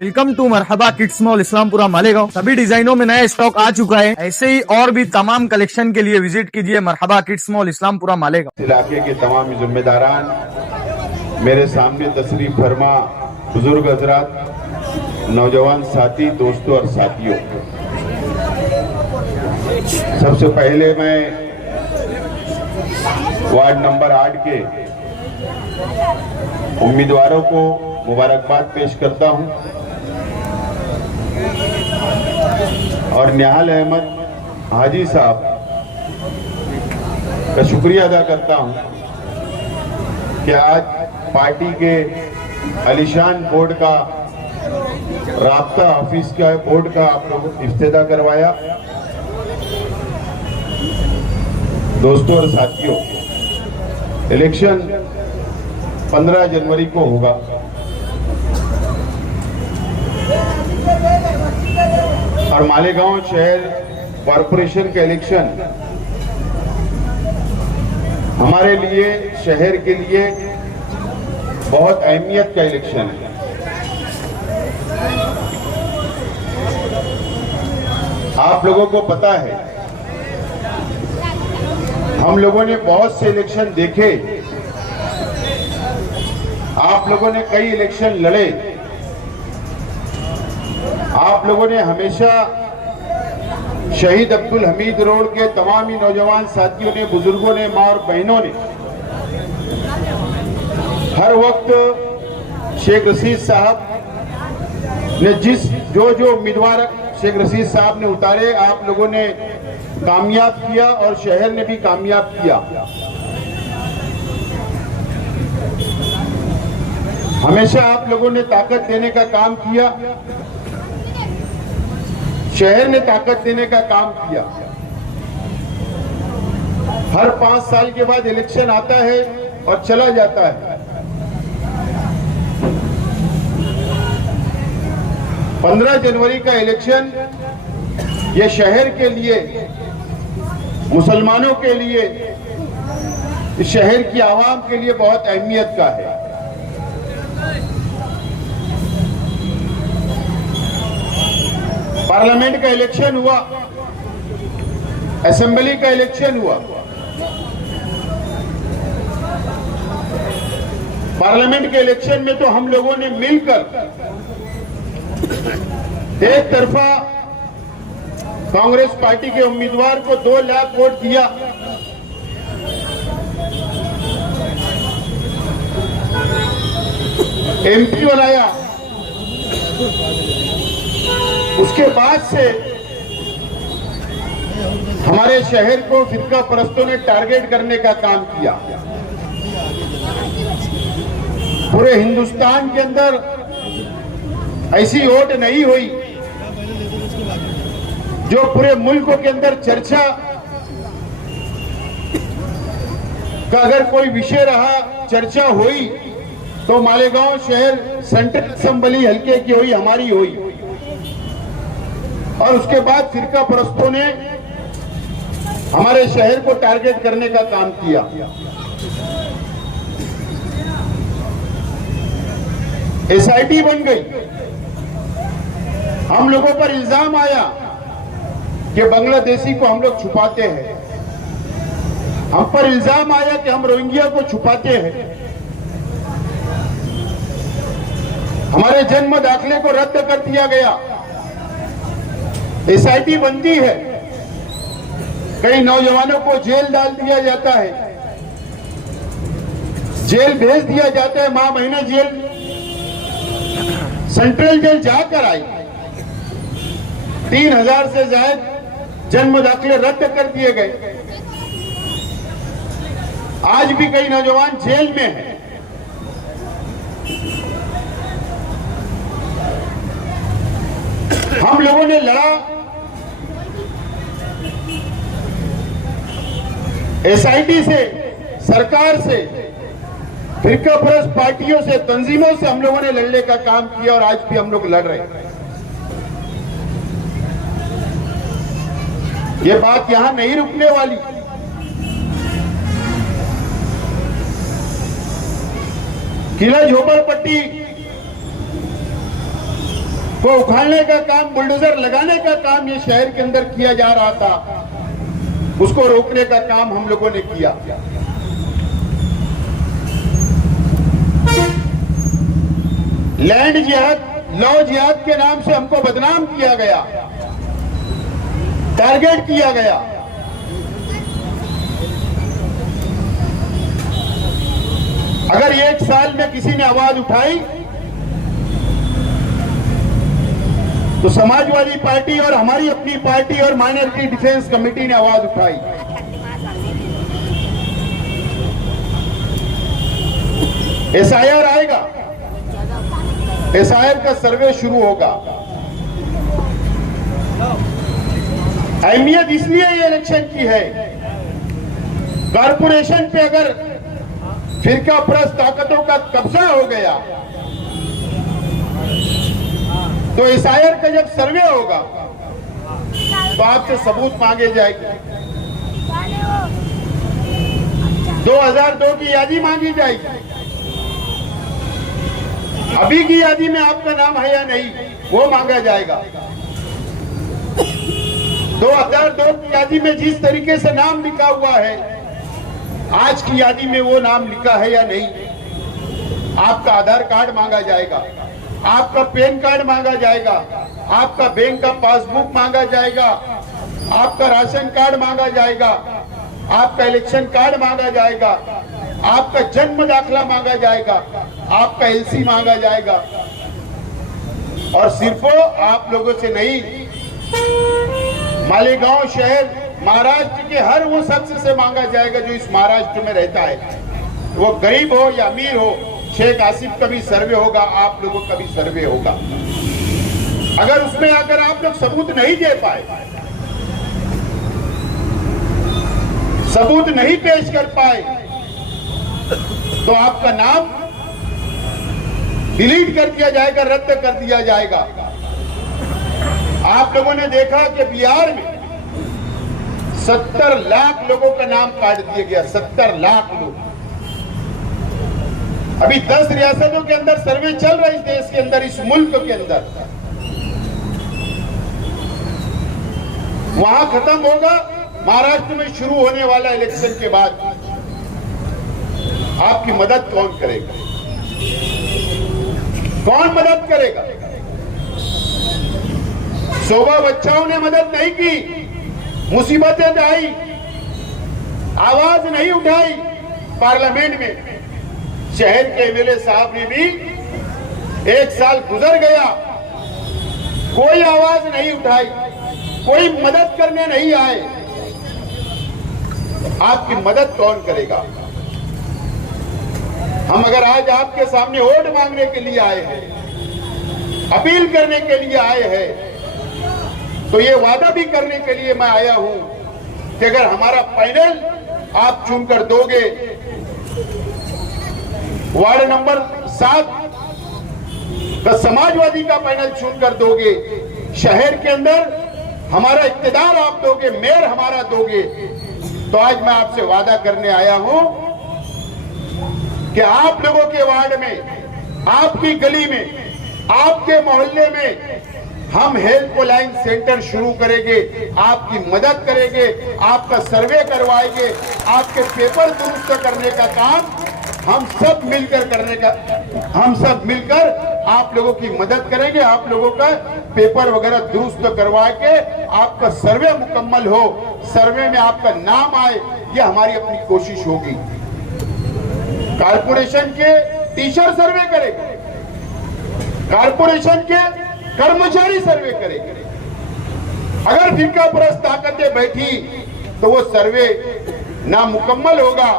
Welcome to मरहबा kids mall Islampura Malegaon. सभी डिजाइनों में नया स्टॉक आ चुका है। ऐसे ही और भी तमाम कलेक्शन के लिए विजिट कीजिए मरहबा किड्स मॉल इस्लामपुरा मालेगांव। इलाके के तमाम जिम्मेदारान, मेरे सामने तशरीफ फरमा बुजुर्ग हजरात, नौजवान साथी, दोस्तों और साथियों, सबसे पहले मैं वार्ड नंबर 8 के उम्मीदवारों को मुबारकबाद पेश करता हूं और निहाल अहमद हाजी साहब का शुक्रिया अदा करता हूं कि आज पार्टी के आलिशान बोर्ड का, राब्ता ऑफिस का बोर्ड का आप लोग इफ्तिताह करवाया। दोस्तों और साथियों, इलेक्शन 15 जनवरी को होगा। और मालेगांव शहर कॉरपोरेशन का इलेक्शन हमारे लिए, शहर के लिए बहुत अहमियत का इलेक्शन है। आप लोगों को पता है, हम लोगों ने बहुत से इलेक्शन देखे, आप लोगों ने कई इलेक्शन लड़े, आप लोगों ने हमेशा शहीद अब्दुल हमीद रोड के तमाम ही नौजवान साथियों ने, बुजुर्गों ने, मां और बहनों ने हर वक्त शेख रशीद साहब ने जो उम्मीदवार शेख रशीद साहब ने उतारे, आप लोगों ने कामयाब किया और शहर ने भी कामयाब किया। हमेशा आप लोगों ने ताकत देने का काम किया, शहर ने ताकत देने का काम किया। हर 5 साल के बाद इलेक्शन आता है और चला जाता है। 15 जनवरी का इलेक्शन ये शहर के लिए, मुसलमानों के लिए, इस शहर की आवाम के लिए बहुत अहमियत का है। पार्लियामेंट का इलेक्शन हुआ, असेंबली का इलेक्शन हुआ। पार्लियामेंट के इलेक्शन में तो हम लोगों ने मिलकर एक तरफा कांग्रेस पार्टी के उम्मीदवार को 2 लाख वोट दिया, एमपी बनाया। उसके बाद से हमारे शहर को फिरका परस्तों ने टारगेट करने का काम किया। पूरे हिंदुस्तान के अंदर ऐसी वोट नहीं हुई जो पूरे मुल्क के अंदर चर्चा का अगर कोई विषय रहा, चर्चा हुई, तो मालेगांव शहर सेंट्रल असेंबली हल्के की हुई, हमारी हुई। और उसके बाद फिरका परस्तों ने हमारे शहर को टारगेट करने का काम किया। एसआईटी बन गई। हम लोगों पर इल्जाम आया कि बांग्लादेशी को हम लोग छुपाते हैं, हम पर इल्जाम आया कि हम रोहिंग्या को छुपाते हैं। हमारे जन्म दाखिले को रद्द कर दिया गया। एसआईटी बनती है, कई नौजवानों को जेल डाल दिया जाता है, जेल भेज दिया जाता है। माह महीना जेल, सेंट्रल जेल जाकर आई। 3000 से ज्यादा जन्म दाखिले रद्द कर दिए गए। आज भी कई नौजवान जेल में हैं। हम लोगों ने लड़ा, एसआईटी से, सरकार से, फिरका परस्त पार्टियों से, तंजीमों से हम लोगों ने लड़ने का काम किया और आज भी हम लोग लड़ रहे हैं। ये बात यहां नहीं रुकने वाली। किला झोपड़पट्टी को उखाड़ने का काम, बुलडोजर लगाने का काम ये शहर के अंदर किया जा रहा था, उसको रोकने का काम हम लोगों ने किया। लैंड जिहाद, लॉ जिहाद के नाम से हमको बदनाम किया गया, टारगेट किया गया। अगर एक साल में किसी ने आवाज उठाई तो समाजवादी पार्टी और हमारी अपनी पार्टी और माइनॉरिटी डिफेंस कमेटी ने आवाज उठाई। एसआईआर आएगा, एसआईआर का सर्वे शुरू होगा। अहमियत इसलिए ये इलेक्शन की है, कारपोरेशन पे अगर फिरका परस्त ताकतों का कब्जा हो गया तो एसआईआर का जब सर्वे होगा तो आपसे सबूत मांगे जाएंगे, 2002 की यादी मांगी जाएगी। अभी की यादी में आपका नाम है या नहीं वो मांगा जाएगा। 2002 की यादी में जिस तरीके से नाम लिखा हुआ है, आज की यादी में वो नाम लिखा है या नहीं। आपका आधार कार्ड मांगा जाएगा, आपका पैन कार्ड मांगा जाएगा, आपका बैंक का पासबुक मांगा जाएगा, आपका राशन कार्ड मांगा जाएगा, आपका इलेक्शन कार्ड मांगा जाएगा, आपका जन्म दाखला मांगा जाएगा, आपका एलसी मांगा जाएगा। और सिर्फ आप लोगों से नहीं, मालेगांव शहर महाराष्ट्र के हर वो शख्स से मांगा जाएगा जो इस महाराष्ट्र में रहता है, वो गरीब हो या अमीर हो। शेख आसिफ का भी सर्वे होगा, आप लोगों का भी सर्वे होगा। अगर उसमें अगर आप लोग सबूत नहीं दे पाए, सबूत नहीं पेश कर पाए, तो आपका नाम डिलीट कर दिया जाएगा, रद्द कर दिया जाएगा। आप लोगों ने देखा कि बिहार में 70 लाख लोगों का नाम काट दिया गया, 70 लाख लोग। अभी 10 रियासतों के अंदर सर्वे चल रहा है, इस देश के अंदर, इस मुल्क के अंदर। वहां खत्म होगा, महाराष्ट्र में शुरू होने वाला इलेक्शन के बाद। आपकी मदद कौन करेगा? कौन मदद करेगा? शोभा बच्चाओं ने मदद नहीं की, मुसीबतें आई, आवाज नहीं उठाई पार्लियामेंट में। शहर के एमएलए साहब ने भी, एक साल गुजर गया, कोई आवाज नहीं उठाई, कोई मदद करने नहीं आए। आपकी मदद कौन करेगा? हम अगर आज आपके सामने वोट मांगने के लिए आए हैं, अपील करने के लिए आए हैं, तो ये वादा भी करने के लिए मैं आया हूं कि अगर हमारा पैनल आप चुनकर दोगे, वार्ड नंबर 7 का समाजवादी का पैनल चुनकर दोगे, शहर के अंदर हमारा इक्तिदार आप दोगे, मेयर हमारा दोगे, तो आज मैं आपसे वादा करने आया हूं कि आप लोगों के वार्ड में, आपकी गली में, आपके मोहल्ले में हम हेल्पलाइन सेंटर शुरू करेंगे, आपकी मदद करेंगे, आपका सर्वे करवाएंगे, आपके पेपर दुरुस्त करने का काम हम सब मिलकर करने का, हम सब मिलकर आप लोगों की मदद करेंगे। आप लोगों का पेपर वगैरह दुरुस्त करवा के आपका सर्वे मुकम्मल हो, सर्वे में आपका नाम आए, यह हमारी अपनी कोशिश होगी। कारपोरेशन के टीचर सर्वे करेंगे, कारपोरेशन के कर्मचारी सर्वे करेंगे। अगर फिरका परस्त ताकतें बैठी तो वो सर्वे ना मुकम्मल होगा।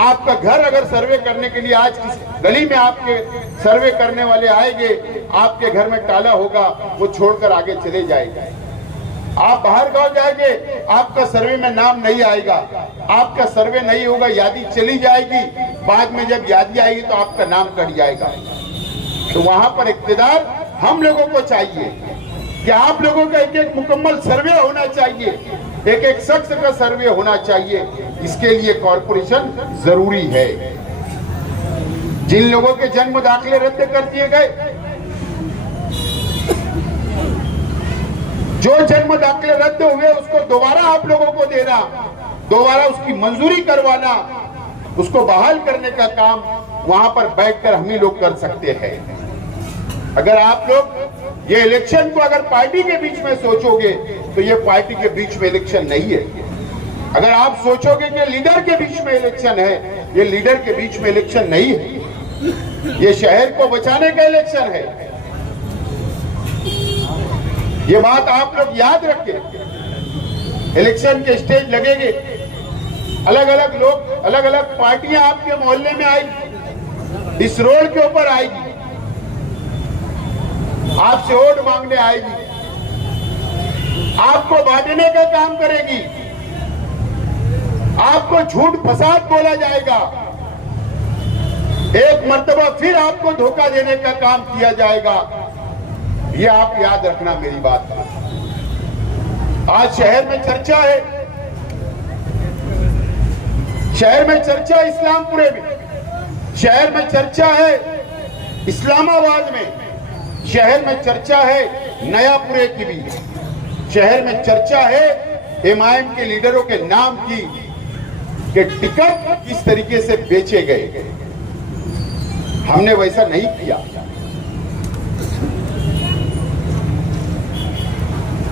आपका घर अगर सर्वे करने के लिए आज किसी गली में आपके सर्वे करने वाले आएंगे, आपके घर में ताला होगा, वो छोड़कर आगे चले जाएगा। आप बाहर गांव जाएंगे, आपका सर्वे में नाम नहीं आएगा, आपका सर्वे नहीं होगा, यादी चली जाएगी। बाद में जब यादी आएगी तो आपका नाम कट जाएगा। तो वहां पर इक्तिदार हम लोगों को चाहिए कि आप लोगों का एक एक मुकम्मल सर्वे होना चाहिए, एक एक शख्स का सर्वे होना चाहिए। इसके लिए कॉर्पोरेशन जरूरी है। जिन लोगों के जन्म दाखिले रद्द कर दिए गए, जो जन्म दाखिले रद्द हुए उसको दोबारा आप लोगों को देना, दोबारा उसकी मंजूरी करवाना, उसको बहाल करने का काम वहां पर बैठकर हम ही लोग कर सकते हैं। अगर आप लोग ये इलेक्शन को अगर पार्टी के बीच में सोचोगे तो ये पार्टी के बीच में इलेक्शन नहीं है। अगर आप सोचोगे कि लीडर के बीच में इलेक्शन है, ये लीडर के बीच में इलेक्शन नहीं है, ये शहर को बचाने का इलेक्शन है। ये बात आप लोग याद रखें। इलेक्शन के स्टेज लगेंगे, अलग अलग लोग, अलग अलग पार्टियां आपके मोहल्ले में आएगी, इस रोड के ऊपर आएगी, आपसे वोट मांगने आएगी, आपको बांटने का काम करेगी, आपको झूठ फसाद बोला जाएगा, एक मर्तबा फिर आपको धोखा देने का काम किया जाएगा। ये आप याद रखना मेरी बात। आज शहर में चर्चा है, शहर में चर्चा इस्लामपुरे में, शहर में चर्चा है इस्लामाबाद में, शहर में चर्चा है नयापुरे की भी, शहर में चर्चा है एमआईएम के लीडरों के नाम की कि टिकट किस तरीके से बेचे गए। हमने वैसा नहीं किया।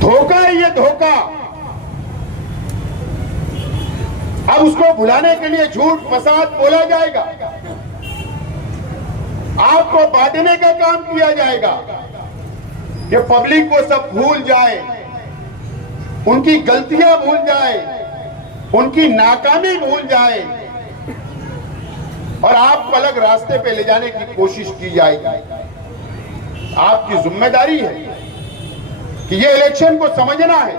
धोखा है ये, धोखा। अब उसको भुलाने के लिए झूठ फसाद बोला जाएगा, आपको बांटने का काम किया जाएगा कि पब्लिक को सब भूल जाए, उनकी गलतियां भूल जाए, उनकी नाकामी भूल जाए और आपको अलग रास्ते पे ले जाने की कोशिश की जाएगी। आपकी जिम्मेदारी है कि ये इलेक्शन को समझना है।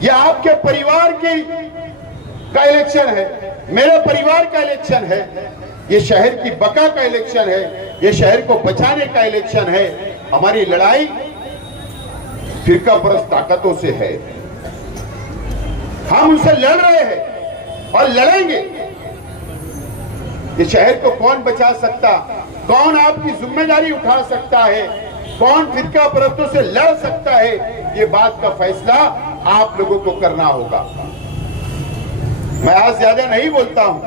ये आपके परिवार का इलेक्शन है, मेरे परिवार का इलेक्शन है, ये शहर की बका का इलेक्शन है, ये शहर को बचाने का इलेक्शन है। हमारी लड़ाई फिरका परस्त ताकतों से है, हम उनसे लड़ रहे हैं और लड़ेंगे। ये शहर को कौन बचा सकता, कौन आपकी जिम्मेदारी उठा सकता है, कौन फिरका परस्तों से लड़ सकता है, ये बात का फैसला आप लोगों को करना होगा। मैं आज ज्यादा नहीं बोलता हूं,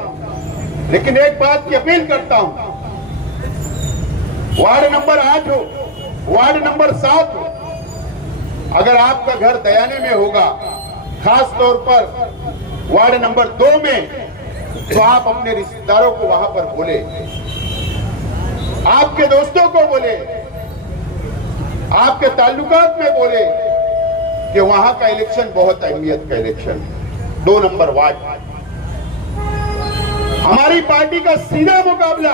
लेकिन एक बात की अपील करता हूं। वार्ड नंबर 8 हो, वार्ड नंबर 7 हो, अगर आपका घर दयाने में होगा, खास तौर पर वार्ड नंबर 2 में, तो आप अपने रिश्तेदारों को वहां पर बोले, आपके दोस्तों को बोले, आपके ताल्लुकात में बोले कि वहां का इलेक्शन बहुत अहमियत का इलेक्शन है। 2 नंबर वार्ड, हमारी पार्टी का सीधा मुकाबला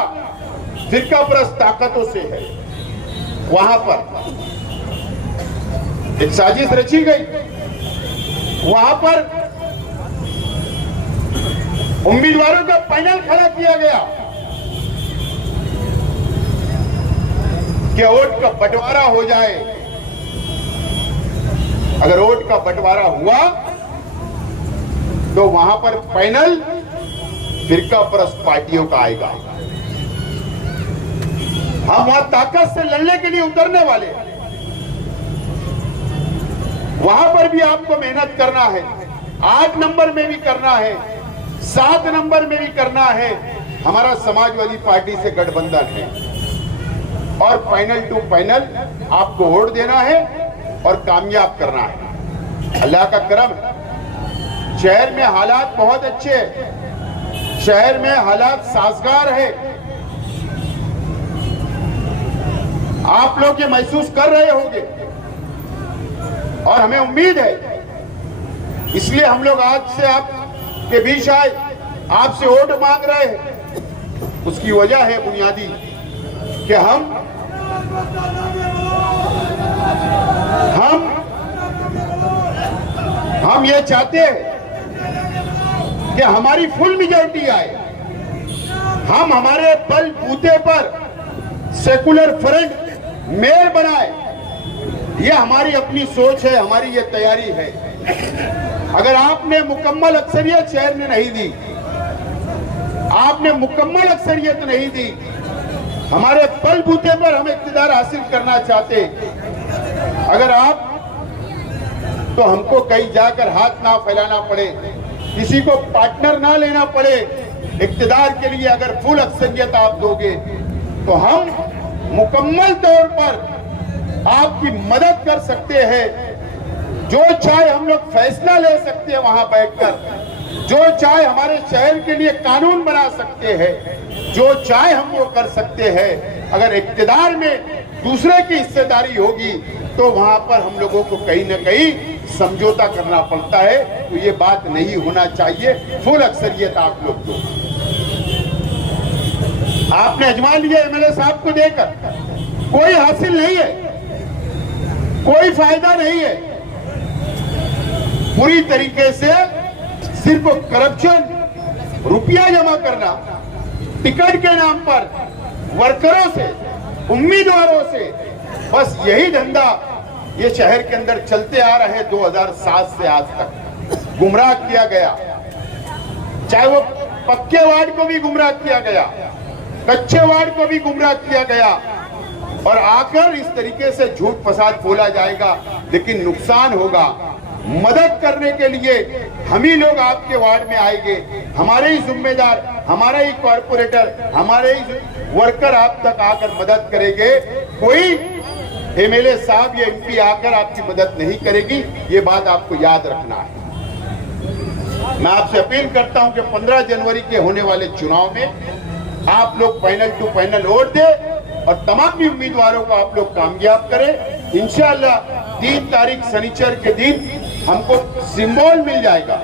फिरका परस्त ताकतों से है। वहां पर एक साजिश रची गई, वहां पर उम्मीदवारों का पैनल खड़ा किया गया कि वोट का बंटवारा हो जाए। अगर वोट का बंटवारा हुआ तो वहां पर पैनल फिरका परस्त पार्टियों का आएगा। हम वहां ताकत से लड़ने के लिए उतरने वाले हैं। वहां पर भी आपको मेहनत करना है, 8 नंबर में भी करना है, 7 नंबर में भी करना है। हमारा समाजवादी पार्टी से गठबंधन है और फाइनल टू फाइनल आपको वोट देना है और कामयाब करना है। अल्लाह का करम है, शहर में हालात बहुत अच्छे हैं, शहर में हालात साजगार है। आप लोग ये महसूस कर रहे होंगे और हमें उम्मीद है, इसलिए हम लोग आज से आपके बीच आए, आपसे वोट मांग रहे हैं। उसकी वजह है बुनियादी कि हम ये चाहते हैं कि हमारी फुल मेजॉरिटी आए, हम हमारे बल बूते पर सेकुलर फ्रंट मेयर बनाए। ये हमारी अपनी सोच है, हमारी ये तैयारी है। अगर आपने मुकम्मल अक्सरियत शहर ने नहीं दी, आपने मुकम्मल अक्सरियत नहीं दी, हमारे बलबूते पर हम इक़्तिदार हासिल करना चाहते, अगर आप तो हमको कहीं जाकर हाथ ना फैलाना पड़े, किसी को पार्टनर ना लेना पड़े। इक्तिदार के लिए अगर फुल अक्सरियत आप दोगे तो हम मुकम्मल तौर पर आपकी मदद कर सकते हैं। जो चाहे हम लोग फैसला ले सकते हैं वहां बैठकर, जो चाहे हमारे शहर के लिए कानून बना सकते हैं, जो चाहे हम वो कर सकते हैं। अगर इक्तिदार में दूसरे की हिस्सेदारी होगी तो वहां पर हम लोगों को कहीं ना कहीं समझौता करना पड़ता है। तो ये बात नहीं होना चाहिए। फुल अक्सरियत आप लोग दो। आपने अजमा लिया एमएलए साहब को देकर, कोई हासिल नहीं है, कोई फायदा नहीं है। पूरी तरीके से सिर्फ करप्शन, रुपया जमा करना, टिकट के नाम पर वर्करों से, उम्मीदवारों से, बस यही धंधा ये शहर के अंदर चलते आ रहे हैं 2007 से आज तक। गुमराह किया गया, चाहे वो पक्के वार्ड को भी गुमराह किया गया, कच्चे वार्ड को भी गुमराह किया गया। और आकर इस तरीके से झूठ फसाद बोला जाएगा, लेकिन नुकसान होगा। मदद करने के लिए हम ही लोग आपके वार्ड में आएंगे, हमारे ही जिम्मेदार, हमारे ही कॉर्पोरेटर, हमारे ही वर्कर आप तक आकर मदद करेंगे। कोई एमएलए साहब या एमपी आकर आपकी मदद नहीं करेगी। ये बात आपको याद रखना है। मैं आपसे अपील करता हूं कि 15 जनवरी के होने वाले चुनाव में आप लोग पैनल टू पैनल वोट दें और तमाम भी उम्मीदवारों को आप लोग कामयाब करें। इंशाअल्लाह 3 तारीख शनिचर के दिन हमको सिंबल मिल जाएगा,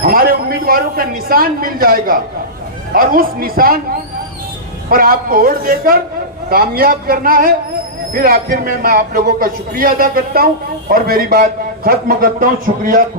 हमारे उम्मीदवारों का निशान मिल जाएगा और उस निशान पर आपको वोट देकर कामयाब करना है। फिर आखिर में मैं आप लोगों का शुक्रिया अदा करता हूं और मेरी बात खत्म करता हूं। शुक्रिया।